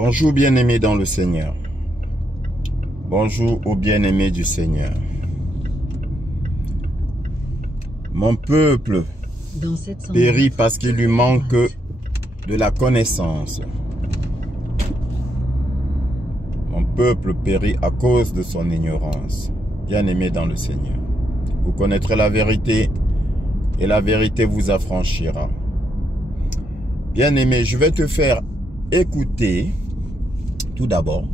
Bonjour bien-aimés dans le Seigneur. Bonjour aux bien-aimés du Seigneur. Mon peuple périt parce qu'il lui manque de la connaissance. Mon peuple périt à cause de son ignorance. Bien-aimés dans le Seigneur. Vous connaîtrez la vérité et la vérité vous affranchira. Bien-aimé, je vais te faire écouter tout d'abord,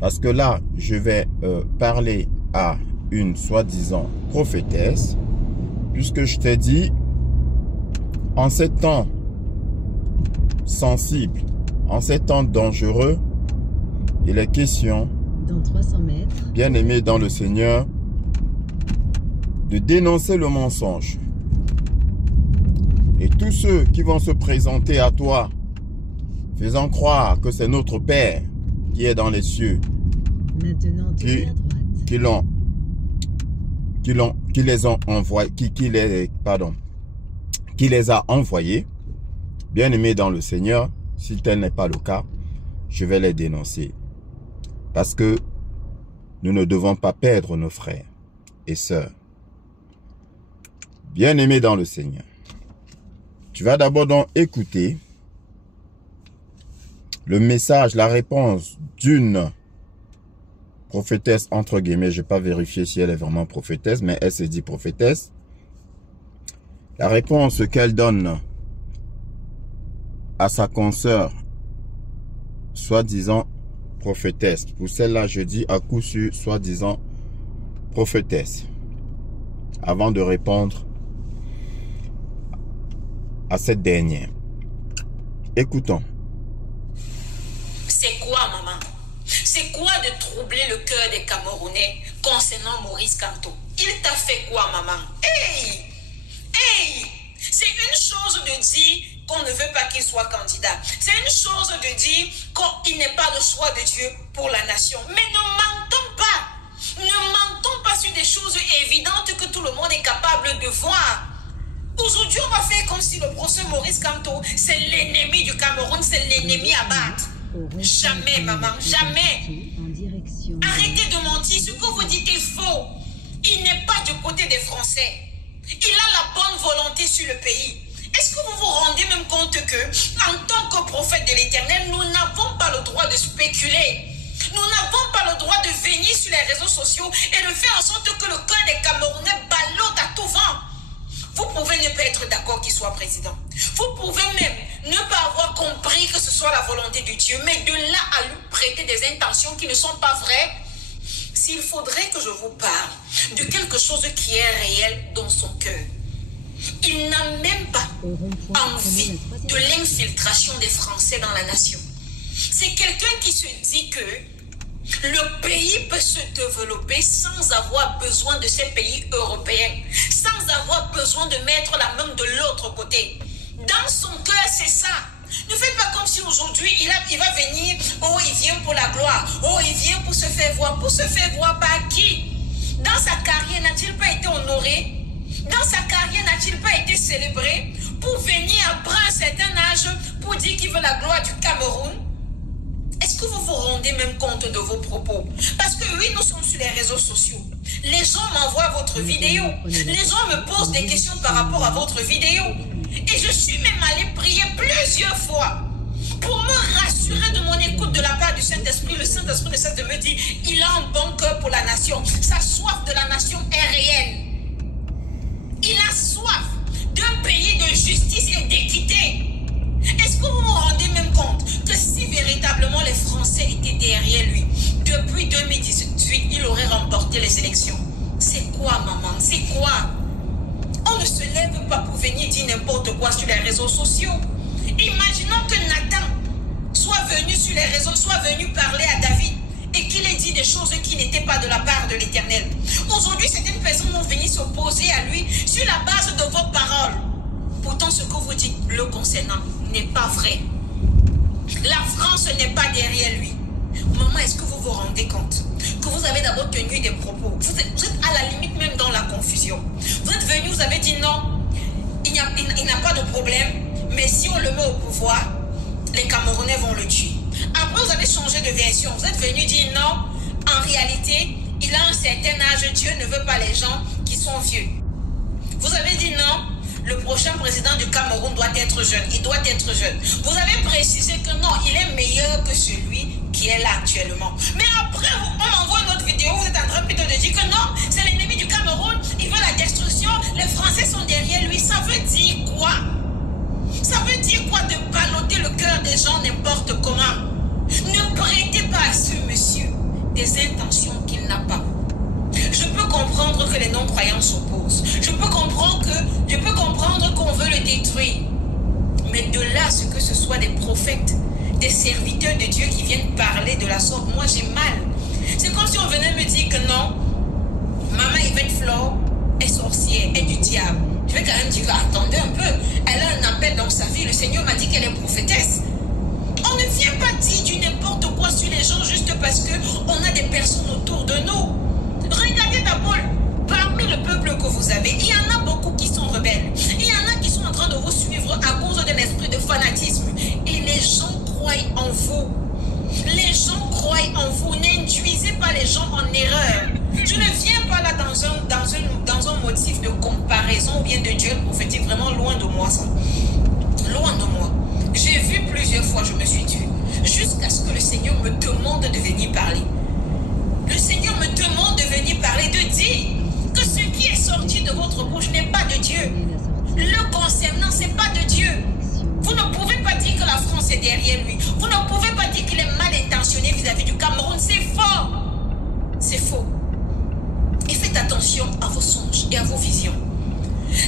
parce que là, je vais parler à une soi-disant prophétesse, puisque je t'ai dit, en ces temps sensibles, en ces temps dangereux, il est question, dans 300 mètres, bien-aimé dans le Seigneur, de dénoncer le mensonge. Et tous ceux qui vont se présenter à toi, faisant croire que c'est notre Père qui est dans les cieux, maintenant tournez à droite. Qui les a envoyés, bien-aimés dans le Seigneur, si tel n'est pas le cas, je vais les dénoncer. Parce que nous ne devons pas perdre nos frères et sœurs. Bien-aimés dans le Seigneur, tu vas d'abord donc écouter le message, la réponse d'une prophétesse, entre guillemets, je n'ai pas vérifié si elle est vraiment prophétesse, mais elle se dit prophétesse. La réponse qu'elle donne à sa consoeur, soi-disant prophétesse. Pour celle-là, je dis à coup sûr, soi-disant prophétesse. Avant de répondre à cette dernière. Écoutons. C'est quoi, maman? C'est quoi de troubler le cœur des Camerounais concernant Maurice Kamto? Il t'a fait quoi, maman? Hey! Hey! C'est une chose de dire qu'on ne veut pas qu'il soit candidat. C'est une chose de dire qu'il n'est pas le choix de Dieu pour la nation. Mais ne mentons pas! Ne mentons pas sur des choses évidentes que tout le monde est capable de voir. Aujourd'hui, on va faire comme si le procès Maurice Kamto, c'est l'ennemi du Cameroun, c'est l'ennemi à battre. Jamais, maman, jamais. Arrêtez de mentir, ce que vous dites est faux. Il n'est pas du côté des Français. Il a la bonne volonté sur le pays. Est-ce que vous vous rendez même compte que, en tant que prophète de l'Éternel, nous n'avons pas le droit de spéculer? Nous n'avons pas le droit de venir sur les réseaux sociaux et de faire en sorte que le cœur des Camerounais ballotte à tout vent. Vous pouvez ne pas être d'accord qu'il soit président. Vous pouvez même ne pas avoir compris que ce soit la volonté de Dieu, mais de là à lui prêter des intentions qui ne sont pas vraies. S'il faudrait que je vous parle de quelque chose qui est réel dans son cœur, il n'a même pas envie de l'infiltration des Français dans la nation. C'est quelqu'un qui se dit que le pays peut se développer sans avoir besoin de ces pays européens, sans avoir besoin de mettre la main de l'autre côté. Dans son cœur, c'est ça. Ne faites pas comme si aujourd'hui, il va venir, oh, il vient pour la gloire, oh, il vient pour se faire voir. Pour se faire voir par qui? Dans sa carrière, n'a-t-il pas été honoré? Dans sa carrière, n'a-t-il pas été célébré? Pour venir après un certain âge, pour dire qu'il veut la gloire du Cameroun? Est-ce que vous vous rendez même compte de vos propos? Parce que oui, nous sommes sur les réseaux sociaux. Les gens m'envoient votre vidéo. Les gens me posent des questions par rapport à votre vidéo. Et je suis même allée prier plusieurs fois pour me rassurer de mon écoute de la part du Saint-Esprit. Le Saint-Esprit ne cesse de me dire, il a un bon cœur pour la nation. Sa soif de la nation est réelle. Il a soif d'un pays de justice et d'équité. Est-ce que vous vous rendez même compte que si véritablement les Français étaient derrière lui, depuis 2018, il aurait remporté les élections? C'est quoi, maman? C'est quoi? On ne se lève pas pour venir dire n'importe quoi sur les réseaux sociaux. Imaginons que Nathan soit venu sur les réseaux, soit venu parler à David et qu'il ait dit des choses qui n'étaient pas de la part de l'Éternel. Aujourd'hui, certaines personnes vont venir s'opposer à lui sur la base de vos paroles. Pourtant, ce que vous dites le concernant n'est pas vrai. La France n'est pas derrière lui. Maman, est-ce que vous vous rendez compte que vous avez d'abord tenu des propos? Vous êtes à la limite même dans la confusion. Vous êtes venu, vous avez dit non, il n'a pas de problème, mais si on le met au pouvoir, les Camerounais vont le tuer. Après, vous avez changé de version. Vous êtes venu dire non. En réalité, il a un certain âge. Dieu ne veut pas les gens qui sont vieux. Vous avez dit non. Le prochain président du Cameroun doit être jeune. Il doit être jeune. Vous avez précisé que non, il est meilleur que celui qui est là actuellement. Mais après, on m'envoie une autre vidéo. Vous êtes en train plutôt de dire que non, c'est l'ennemi du Cameroun. Il veut la destruction. Les Français sont derrière lui. Ça veut dire quoi? Ça veut dire quoi de balloter le cœur des gens n'importe comment? Ne prêtez pas à ce monsieur des intentions qu'il n'a pas. Je peux comprendre que les non-croyants s'opposent. Je peux comprendre qu'on veut le détruire. Mais de là, ce que ce soit des prophètes, des serviteurs de Dieu qui viennent parler de la sorte, moi j'ai mal. C'est comme si on venait me dire que non, maman Yvette Flore est sorcière, est du diable. Je vais quand même dire, attendez un peu, elle a un appel dans sa vie, le Seigneur m'a dit qu'elle est prophétesse. On ne vient pas dire du n'importe quoi sur les gens juste parce qu'on a des personnes autour de nous. Regardez d'abord, parmi le peuple que vous avez, il y en a beaucoup qui sont rebelles. Il y en a qui sont en train de vous suivre à cause d'un esprit de fanatisme. Et les gens croient en vous. Les gens croient en vous. N'induisez pas les gens en erreur. Je ne viens pas là dans un motif de comparaison ou bien de duel prophétique. Vraiment loin de moi ça. Loin de moi. J'ai vu plusieurs fois, je me suis tue. Jusqu'à ce que le Seigneur me demande de venir parler. Le Seigneur me demande de venir parler, de dire que ce qui est sorti de votre bouche n'est pas de Dieu. Le concernant, ce n'est pas de Dieu. Vous ne pouvez pas dire que la France est derrière lui. Vous ne pouvez pas dire qu'il est mal intentionné vis-à-vis du Cameroun. C'est faux. C'est faux. Et faites attention à vos songes et à vos visions.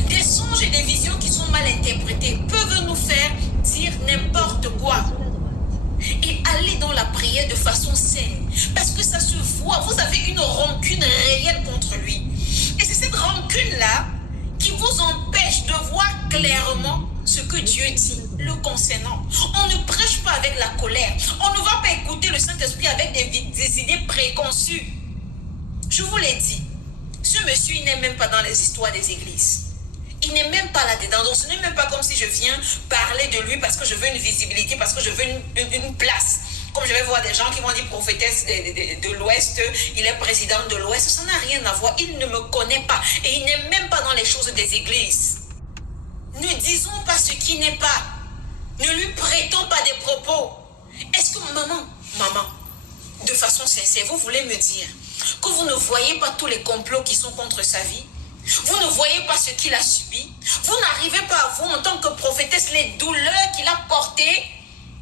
Des songes et des visions qui sont mal interprétés peuvent nous faire dire n'importe quoi. Et aller dans la prière de façon saine. Parce que ça se voit. Vous avez une rancune réelle contre lui. Et c'est cette rancune-là qui vous empêche de voir clairement ce que Dieu dit le concernant. On ne prêche pas avec la colère. On ne va pas écouter le Saint-Esprit avec des idées préconçues. Je vous l'ai dit. Ce monsieur, il n'est même pas dans les histoires des églises. Il n'est même pas là-dedans. Donc ce n'est même pas comme si je viens parler de lui parce que je veux une visibilité, parce que je veux une place. Comme je vais voir des gens qui vont dire prophétesse de l'Ouest, il est président de l'Ouest. Ça n'a rien à voir. Il ne me connaît pas. Et il n'est même pas dans les choses des églises. Ne disons pas ce qui n'est pas. Ne lui prêtons pas des propos. Est-ce que maman, de façon sincère, vous voulez me dire que vous ne voyez pas tous les complots qui sont contre sa vie? Vous ne voyez pas ce qu'il a subi? Vous n'arrivez pas à voir en tant que prophétesse les douleurs qu'il a portées?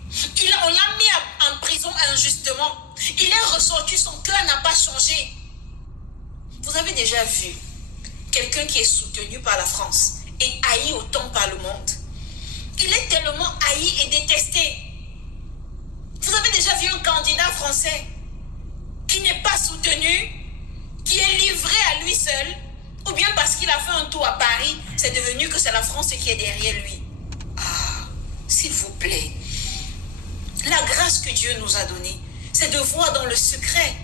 On l'a mis en prison injustement. Il est ressorti, son cœur n'a pas changé. Vous avez déjà vu quelqu'un qui est soutenu par la France et haï autant par le monde? Il est tellement haï et détesté. Vous avez déjà vu un candidat français qui n'est pas soutenu, qui est livré à lui seul, ou bien parce qu'il a fait un tour à Paris, c'est devenu que c'est la France qui est derrière lui? Ah, s'il vous plaît. La grâce que Dieu nous a donnée, c'est de voir dans le secret.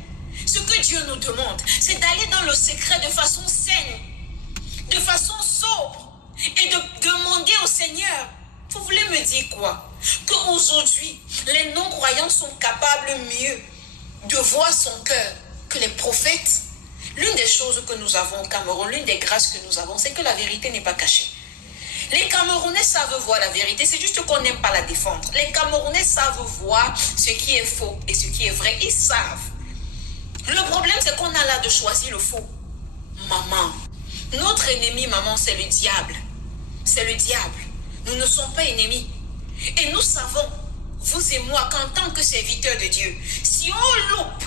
Ce que Dieu nous demande, c'est d'aller dans le secret de façon saine, de façon sobre, et de demander au Seigneur. Vous voulez me dire quoi? Qu'aujourd'hui, les non-croyants sont capables mieux de voir son cœur que les prophètes? L'une des choses que nous avons au Cameroun, l'une des grâces que nous avons, c'est que la vérité n'est pas cachée. Les Camerounais savent voir la vérité, c'est juste qu'on n'aime pas la défendre. Les Camerounais savent voir ce qui est faux et ce qui est vrai, ils savent. Le problème, c'est qu'on a là de choisir le faux. Maman, notre ennemi, maman, c'est le diable. C'est le diable. Nous ne sommes pas ennemis. Et nous savons, vous et moi, qu'en tant que serviteurs de Dieu, si on loupe,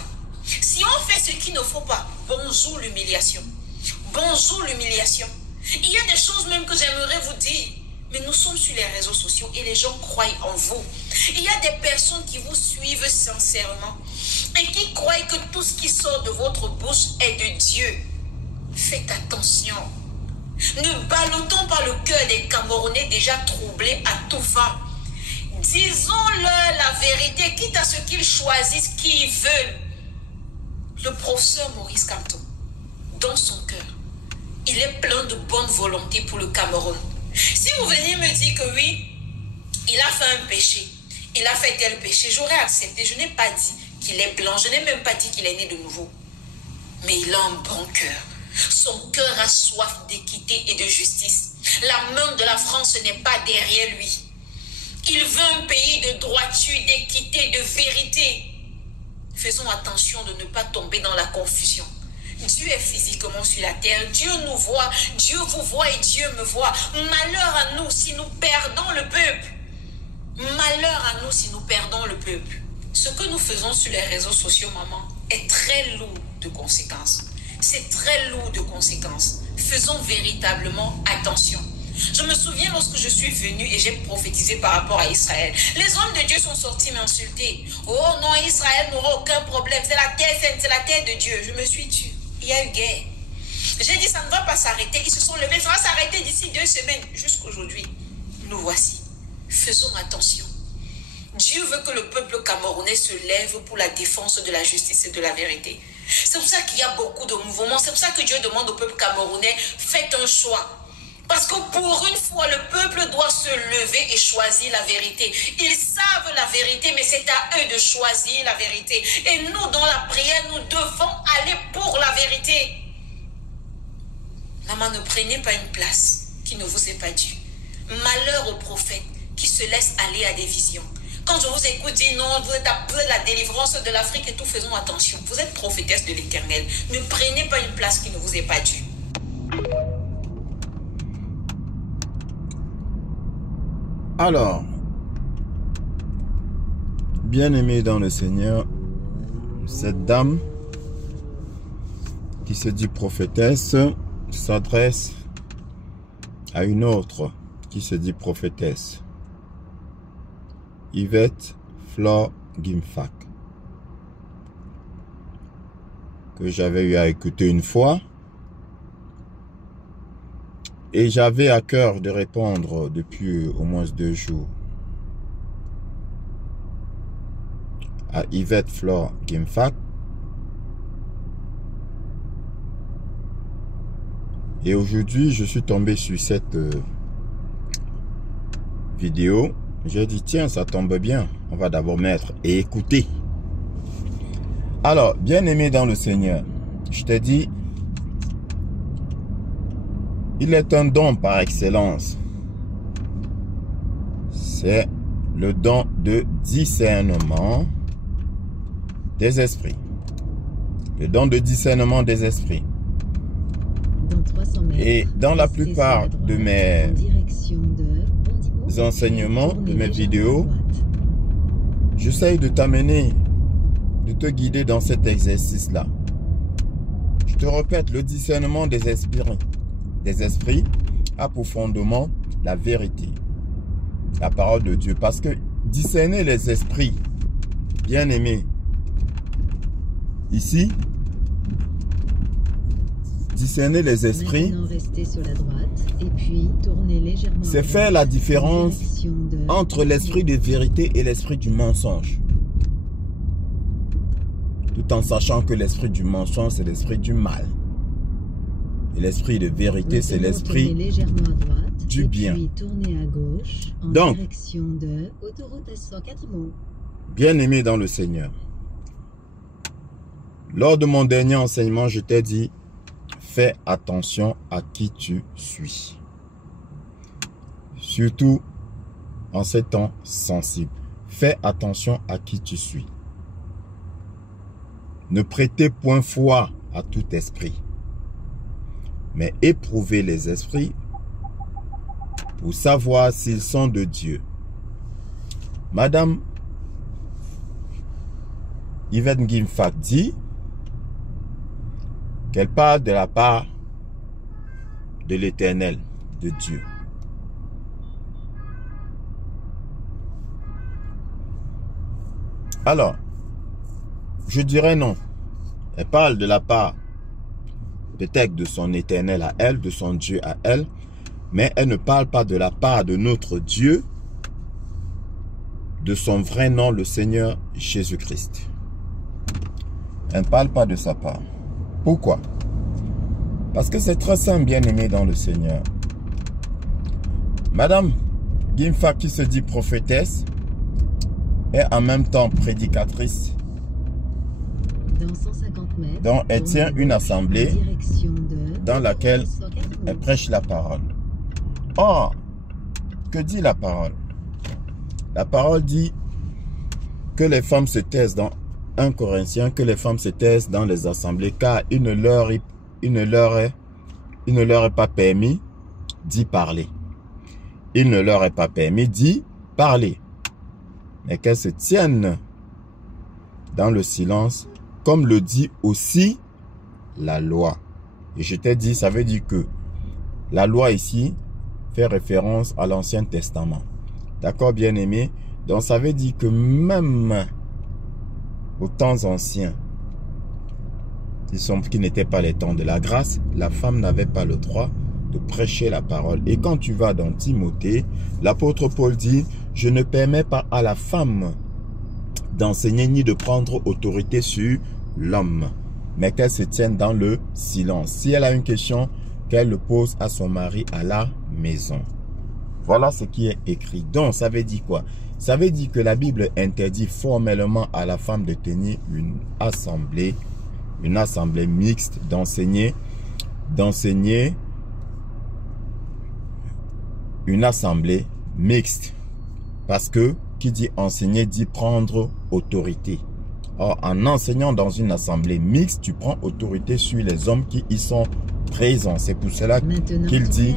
si on fait ce qu'il ne faut pas, bonjour l'humiliation. Bonjour l'humiliation. Il y a des choses même que j'aimerais vous dire. Mais nous sommes sur les réseaux sociaux et les gens croient en vous. Il y a des personnes qui vous suivent sincèrement et qui croient que tout ce qui sort de votre bouche est de Dieu. Faites attention. Ne ballottons pas le cœur des Camerounais déjà troublés à tout vent. Disons-leur la vérité, quitte à ce qu'ils choisissent qui ils veulent. Le professeur Maurice Kamto, dans son cœur, il est plein de bonne volonté pour le Cameroun. Si vous venez me dire que oui, il a fait un péché, il a fait tel péché, j'aurais accepté. Je n'ai pas dit qu'il est blanc, je n'ai même pas dit qu'il est né de nouveau. Mais il a un bon cœur. Son cœur a soif d'équité et de justice. La main de la France n'est pas derrière lui. Il veut un pays de droiture, d'équité, de vérité. Faisons attention de ne pas tomber dans la confusion. Dieu est physiquement sur la terre. Dieu nous voit, Dieu vous voit et Dieu me voit. Malheur à nous si nous perdons le peuple. Malheur à nous si nous perdons le peuple. Ce que nous faisons sur les réseaux sociaux, maman, est très lourd de conséquences. C'est très lourd de conséquences. Faisons véritablement attention. Je me souviens lorsque je suis venue et j'ai prophétisé par rapport à Israël. Les hommes de Dieu sont sortis m'insulter. Oh non, Israël n'aura aucun problème. C'est la terre sainte, c'est la terre de Dieu. Je me suis tue. Il y a eu guerre. J'ai dit ça ne va pas s'arrêter. Ils se sont levés. Ça va s'arrêter d'ici 2 semaines. Jusqu'aujourd'hui, nous voici. Faisons attention. Dieu veut que le peuple camerounais se lève pour la défense de la justice et de la vérité. C'est pour ça qu'il y a beaucoup de mouvements. C'est pour ça que Dieu demande au peuple camerounais, faites un choix. Parce que pour une fois, le peuple doit se lever et choisir la vérité. Ils savent la vérité, mais c'est à eux de choisir la vérité. Et nous, dans la prière, nous devons aller pour la vérité. Maman, ne prenez pas une place qui ne vous est pas due. Malheur aux prophètes qui se laissent aller à des visions. Quand je vous écoute dire non, vous êtes après la délivrance de l'Afrique et tout, faisons attention. Vous êtes prophétesse de l'Éternel. Ne prenez pas une place qui ne vous est pas due. Alors, bien-aimé dans le Seigneur, cette dame qui se dit prophétesse s'adresse à une autre qui se dit prophétesse. Yvette Flore Guimfack, que j'avais eu à écouter une fois. Et j'avais à cœur de répondre depuis au moins 2 jours à Yvette Flore Guimfack. Et aujourd'hui, je suis tombé sur cette vidéo. J'ai dit, tiens, ça tombe bien. On va d'abord mettre et écouter. Alors, bien-aimé dans le Seigneur, je t'ai dit, il est un don par excellence. C'est le don de discernement des esprits. Le don de discernement des esprits. Dans 300 mètres, et dans la plupart de mes enseignements, de mes vidéos, j'essaye de t'amener, de te guider dans cet exercice-là. Je te répète, le discernement des esprits a pour fondement la vérité, la parole de Dieu. Parce que discerner les esprits, bien aimés, ici, discerner les esprits, c'est faire la différence entre l'esprit de vérité et l'esprit du mensonge. Tout en sachant que l'esprit du mensonge, c'est l'esprit du mal. Et l'esprit de vérité, c'est l'esprit du bien. Donc, bien aimé dans le Seigneur, lors de mon dernier enseignement, je t'ai dit, fais attention à qui tu suis. Surtout en ces temps sensibles. Fais attention à qui tu suis. Ne prêtez point foi à tout esprit, mais éprouvez les esprits pour savoir s'ils sont de Dieu. Madame Yvette Guimfack dit qu'elle parle de la part de l'Éternel, de Dieu. Alors, je dirais non. Elle parle de la part peut-être de son Éternel à elle, de son Dieu à elle, mais elle ne parle pas de la part de notre Dieu, de son vrai nom, le Seigneur Jésus-Christ. Elle ne parle pas de sa part. Pourquoi? Parce que c'est très simple, bien-aimé dans le Seigneur. Madame Guimfack qui se dit prophétesse, est en même temps prédicatrice. Dans 150 mètres, Donc, elle tient une assemblée direction de dans laquelle elle prêche la parole. Or, que dit la parole? La parole dit que les femmes se taisent dans 1 Corinthiens, que les femmes se taisent dans les assemblées, car il ne leur est pas permis d'y parler. Il ne leur est pas permis d'y parler. Mais qu'elles se tiennent dans le silence, comme le dit aussi la loi. Et je t'ai dit, ça veut dire que la loi ici fait référence à l'Ancien Testament. D'accord, bien-aimé? Donc, ça veut dire que même aux temps anciens, qui n'étaient pas les temps de la grâce, la femme n'avait pas le droit de prêcher la parole. Et quand tu vas dans Timothée, l'apôtre Paul dit, je ne permets pas à la femme d'enseigner ni de prendre autorité sur l'homme, mais qu'elle se tienne dans le silence. Si elle a une question, qu'elle le pose à son mari à la maison. Voilà ce qui est écrit. Donc, ça veut dire quoi? Ça veut dire que la Bible interdit formellement à la femme de tenir une assemblée mixte, d'enseigner une assemblée mixte. Parce que, qui dit enseigner, dit prendre autorité. Or, en enseignant dans une assemblée mixte, tu prends autorité sur les hommes qui y sont présents. C'est pour cela qu'il dit,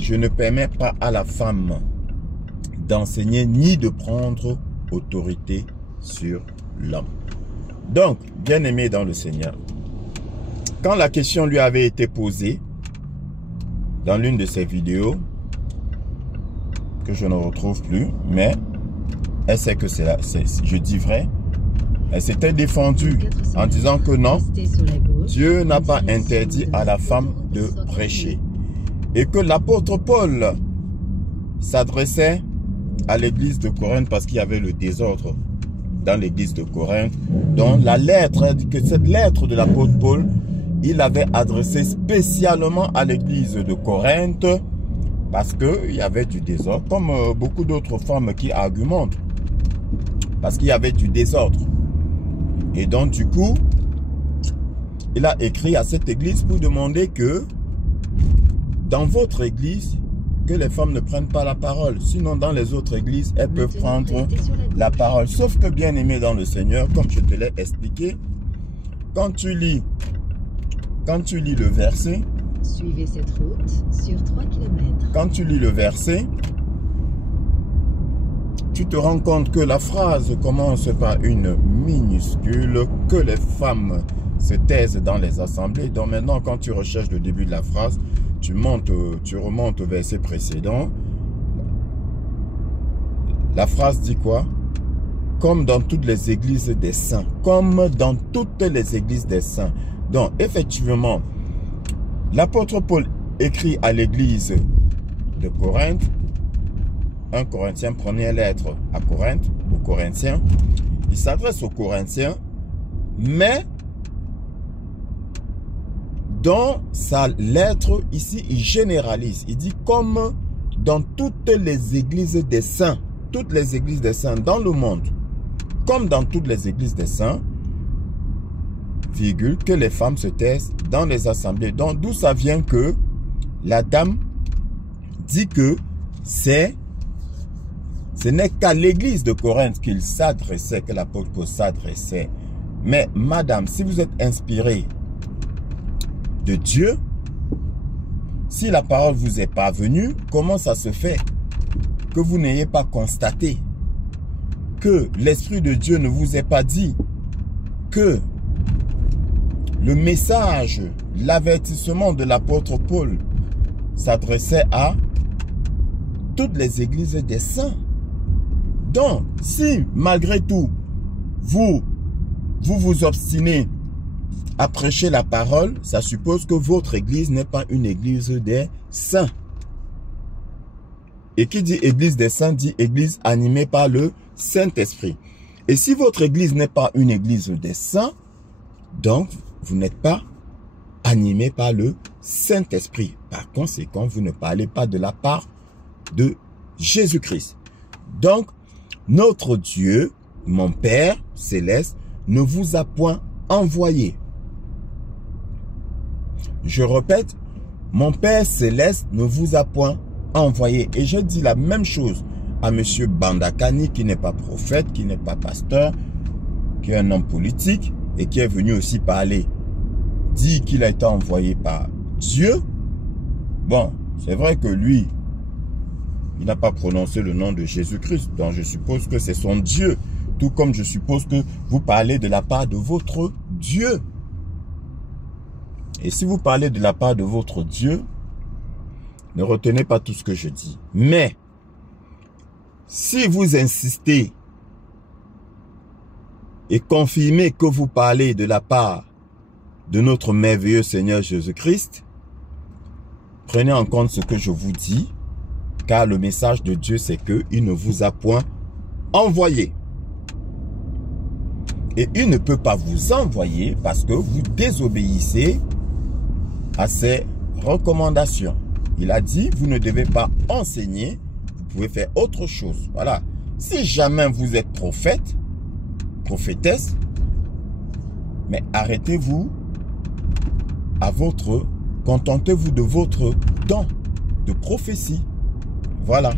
je ne permets pas à la femme d'enseigner ni de prendre autorité sur l'homme. Donc, bien-aimé dans le Seigneur, quand la question lui avait été posée dans l'une de ses vidéos, que je ne retrouve plus, mais elle sait que c'est là, je dis vrai, elle s'était défendue en disant que non, Dieu n'a pas interdit à la femme de prêcher. Et que l'apôtre Paul s'adressait à l'église de Corinthe parce qu'il y avait le désordre dans l'église de Corinthe. Donc la lettre, que cette lettre de l'apôtre Paul, il avait adressé spécialement à l'église de Corinthe parce qu'il y avait du désordre, comme beaucoup d'autres femmes qui argumentent, parce qu'il y avait du désordre. Et donc du coup, il a écrit à cette église pour demander que dans votre église, que les femmes ne prennent pas la parole. Sinon, dans les autres églises, elles peuvent prendre la parole. Sauf que, bien aimé dans le Seigneur, comme je te l'ai expliqué, quand tu lis le verset, suivez cette route sur 3 km. Quand tu lis le verset, tu te rends compte que la phrase commence par une minuscule, que les femmes se taisent dans les assemblées. Donc maintenant, quand tu recherches le début de la phrase, tu remontes au verset précédent. La phrase dit quoi? Comme dans toutes les églises des saints. Comme dans toutes les églises des saints. Donc, effectivement, l'apôtre Paul écrit à l'église de Corinthe, 1 Corinthiens, première lettre à Corinthe, aux Corinthiens. Il s'adresse aux Corinthiens, mais dans sa lettre, ici, il généralise. Il dit comme dans toutes les églises des saints, toutes les églises des saints dans le monde, comme dans toutes les églises des saints, virgule, que les femmes se taisent dans les assemblées. Donc, d'où ça vient que la dame dit que ce n'est qu'à l'église de Corinthe qu'il s'adressait, que l'apôtre Paul s'adressait. Mais, madame, si vous êtes inspirée de Dieu, si la parole vous est parvenue, comment ça se fait que vous n'ayez pas constaté, que l'Esprit de Dieu ne vous ait pas dit que le message, l'avertissement de l'apôtre Paul s'adressait à toutes les églises des saints? Donc, si malgré tout, vous obstinez à prêcher la parole, ça suppose que votre église n'est pas une église des saints. Et qui dit église des saints dit église animée par le Saint-Esprit. Et si votre église n'est pas une église des saints, donc vous n'êtes pas animé par le Saint-Esprit. Par conséquent, vous ne parlez pas de la part de Jésus-Christ. Donc, notre Dieu mon Père céleste ne vous a point envoyé. Je répète, mon Père céleste ne vous a point envoyé. Et je dis la même chose à M. Bandakani, qui n'est pas prophète, qui n'est pas pasteur, qui est un homme politique et qui est venu aussi parler, dit qu'il a été envoyé par Dieu. Bon, c'est vrai que lui, il n'a pas prononcé le nom de Jésus-Christ, donc je suppose que c'est son Dieu, tout comme je suppose que vous parlez de la part de votre Dieu. Et si vous parlez de la part de votre Dieu, ne retenez pas tout ce que je dis. Mais, si vous insistez et confirmez que vous parlez de la part de notre merveilleux Seigneur Jésus-Christ, prenez en compte ce que je vous dis, car le message de Dieu, c'est qu'il ne vous a point envoyé. Et il ne peut pas vous envoyer parce que vous désobéissez à ses recommandations. Il a dit, vous ne devez pas enseigner, vous pouvez faire autre chose. Voilà. Si jamais vous êtes prophète, prophétesse, mais arrêtez-vous à votre, contentez-vous de votre don de prophétie. Voilà.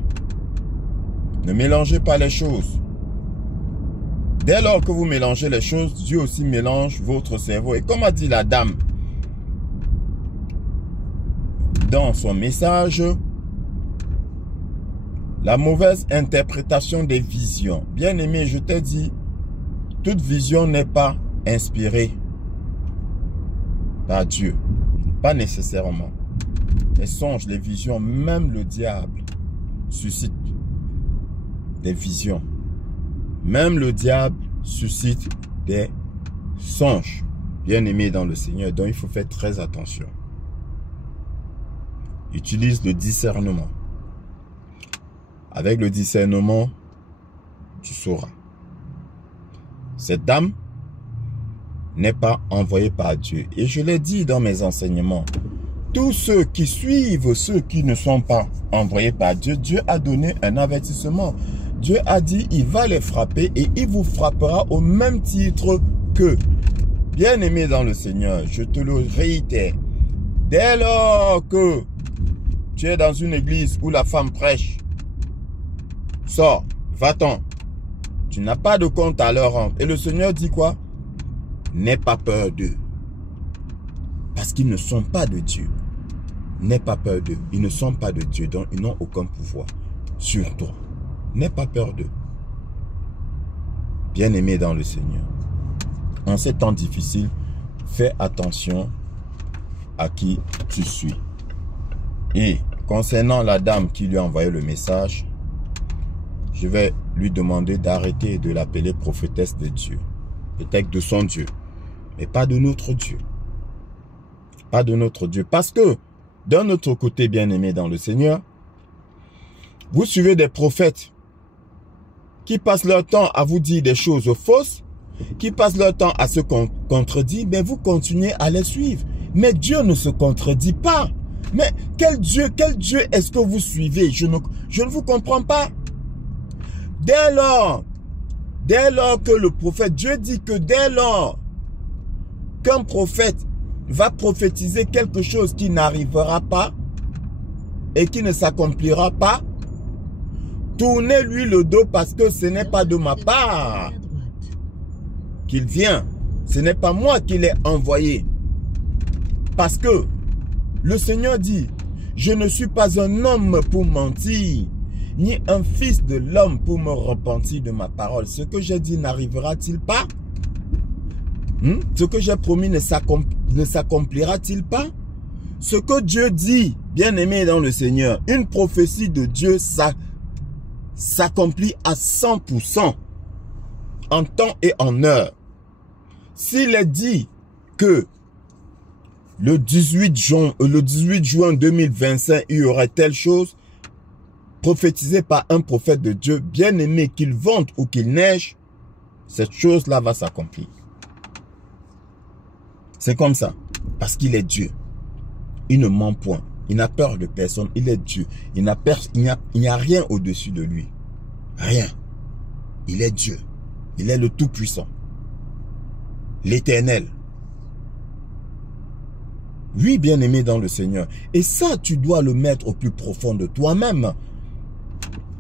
Ne mélangez pas les choses. Dès lors que vous mélangez les choses, Dieu aussi mélange votre cerveau. Et comme a dit la dame dans son message, la mauvaise interprétation des visions. Bien-aimé, je t'ai dit, toute vision n'est pas inspirée par Dieu. Pas nécessairement. Les songes, les visions, même le diable suscite des visions. Même le diable suscite des songes. Bien-aimé dans le Seigneur, donc il faut faire très attention. Utilise le discernement. Avec le discernement, tu sauras. Cette dame n'est pas envoyée par Dieu. Et je l'ai dit dans mes enseignements. Tous ceux qui suivent ceux qui ne sont pas envoyés par Dieu, Dieu a donné un avertissement. Dieu a dit, il va les frapper et il vous frappera au même titre qu'eux. Bien-aimé dans le Seigneur, je te le réitère. Dès lors que tu es dans une église où la femme prêche, sors, va-t'en. Tu n'as pas de compte à leur rendre. Et le Seigneur dit quoi? N'aie pas peur d'eux. Parce qu'ils ne sont pas de Dieu. N'aie pas peur d'eux. Ils ne sont pas de Dieu, donc ils n'ont aucun pouvoir sur toi. N'aie pas peur d'eux. Bien-aimé dans le Seigneur, en ces temps difficiles, fais attention à qui tu suis. Et concernant la dame qui lui a envoyé le message, je vais lui demander d'arrêter de l'appeler prophétesse de Dieu. Peut-être de son Dieu, mais pas de notre Dieu. Pas de notre Dieu. Parce que, d'un autre côté, bien-aimé dans le Seigneur, vous suivez des prophètes qui passent leur temps à vous dire des choses fausses, qui passent leur temps à se contredire, mais vous continuez à les suivre. Mais Dieu ne se contredit pas. Mais quel Dieu est-ce que vous suivez? Je ne vous comprends pas. Dès lors que le prophète, Dieu dit que dès lors qu'un prophète va prophétiser quelque chose qui n'arrivera pas et qui ne s'accomplira pas, tournez-lui le dos parce que ce n'est pas de ma part qu'il vient. Ce n'est pas moi qui l'ai envoyé. Parce que le Seigneur dit, je ne suis pas un homme pour mentir, ni un fils de l'homme pour me repentir de ma parole. Ce que j'ai dit n'arrivera-t-il pas? Ce que j'ai promis ne s'accomplira-t-il pas? Ce que Dieu dit, bien-aimé dans le Seigneur, une prophétie de Dieu, ça s'accomplit à 100% en temps et en heure. S'il est dit que le 18 juin 2025, il y aurait telle chose, prophétisée par un prophète de Dieu, bien aimé, qu'il vente ou qu'il neige, cette chose-là va s'accomplir. C'est comme ça, parce qu'il est Dieu. Il ne ment point, il n'a peur de personne, il est Dieu. Il n'y a rien au-dessus de lui. Rien. Il est Dieu. Il est le Tout-Puissant. L'Éternel. Oui, bien-aimé dans le Seigneur. Et ça, tu dois le mettre au plus profond de toi-même.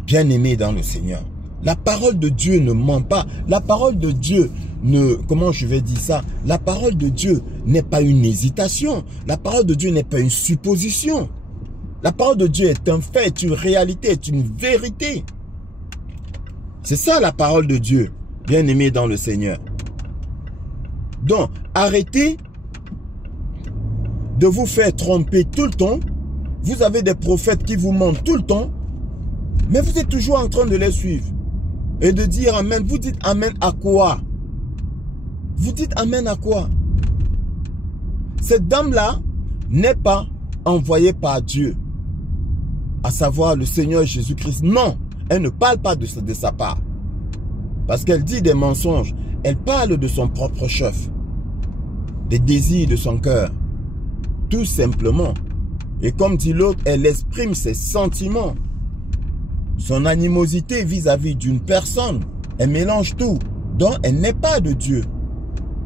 Bien-aimé dans le Seigneur. La parole de Dieu ne ment pas. La parole de Dieu ne... Comment je vais dire ça? La parole de Dieu n'est pas une hésitation. La parole de Dieu n'est pas une supposition. La parole de Dieu est un fait, est une réalité, est une vérité. C'est ça la parole de Dieu, bien-aimé dans le Seigneur. Donc, arrêtez de vous faire tromper tout le temps. Vous avez des prophètes qui vous mentent tout le temps, mais vous êtes toujours en train de les suivre. Et de dire Amen. Vous dites Amen à quoi? Vous dites Amen à quoi? Cette dame-là n'est pas envoyée par Dieu, à savoir le Seigneur Jésus-Christ. Non, elle ne parle pas de sa part. Parce qu'elle dit des mensonges. Elle parle de son propre chef, des désirs de son cœur. Tout simplement. Et comme dit l'autre, elle exprime ses sentiments. Son animosité vis-à-vis d'une personne. Elle mélange tout. Donc, elle n'est pas de Dieu.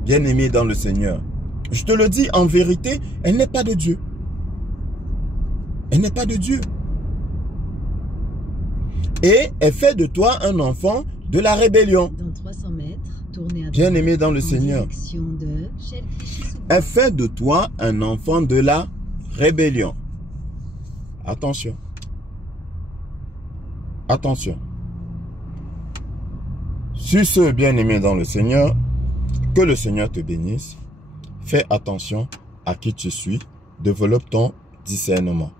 Bien-aimé dans le Seigneur. Je te le dis en vérité, elle n'est pas de Dieu. Elle n'est pas de Dieu. Et elle fait de toi un enfant de la rébellion. Dans 300 mètres, tournez à Bien-aimé dans le en Seigneur. direction de Chelles-Clichy-sous-Bois. Elle fait de toi un enfant de la rébellion. Attention. Attention. Sur ce, bien-aimé dans le Seigneur, que le Seigneur te bénisse. Fais attention à qui tu suis. Développe ton discernement.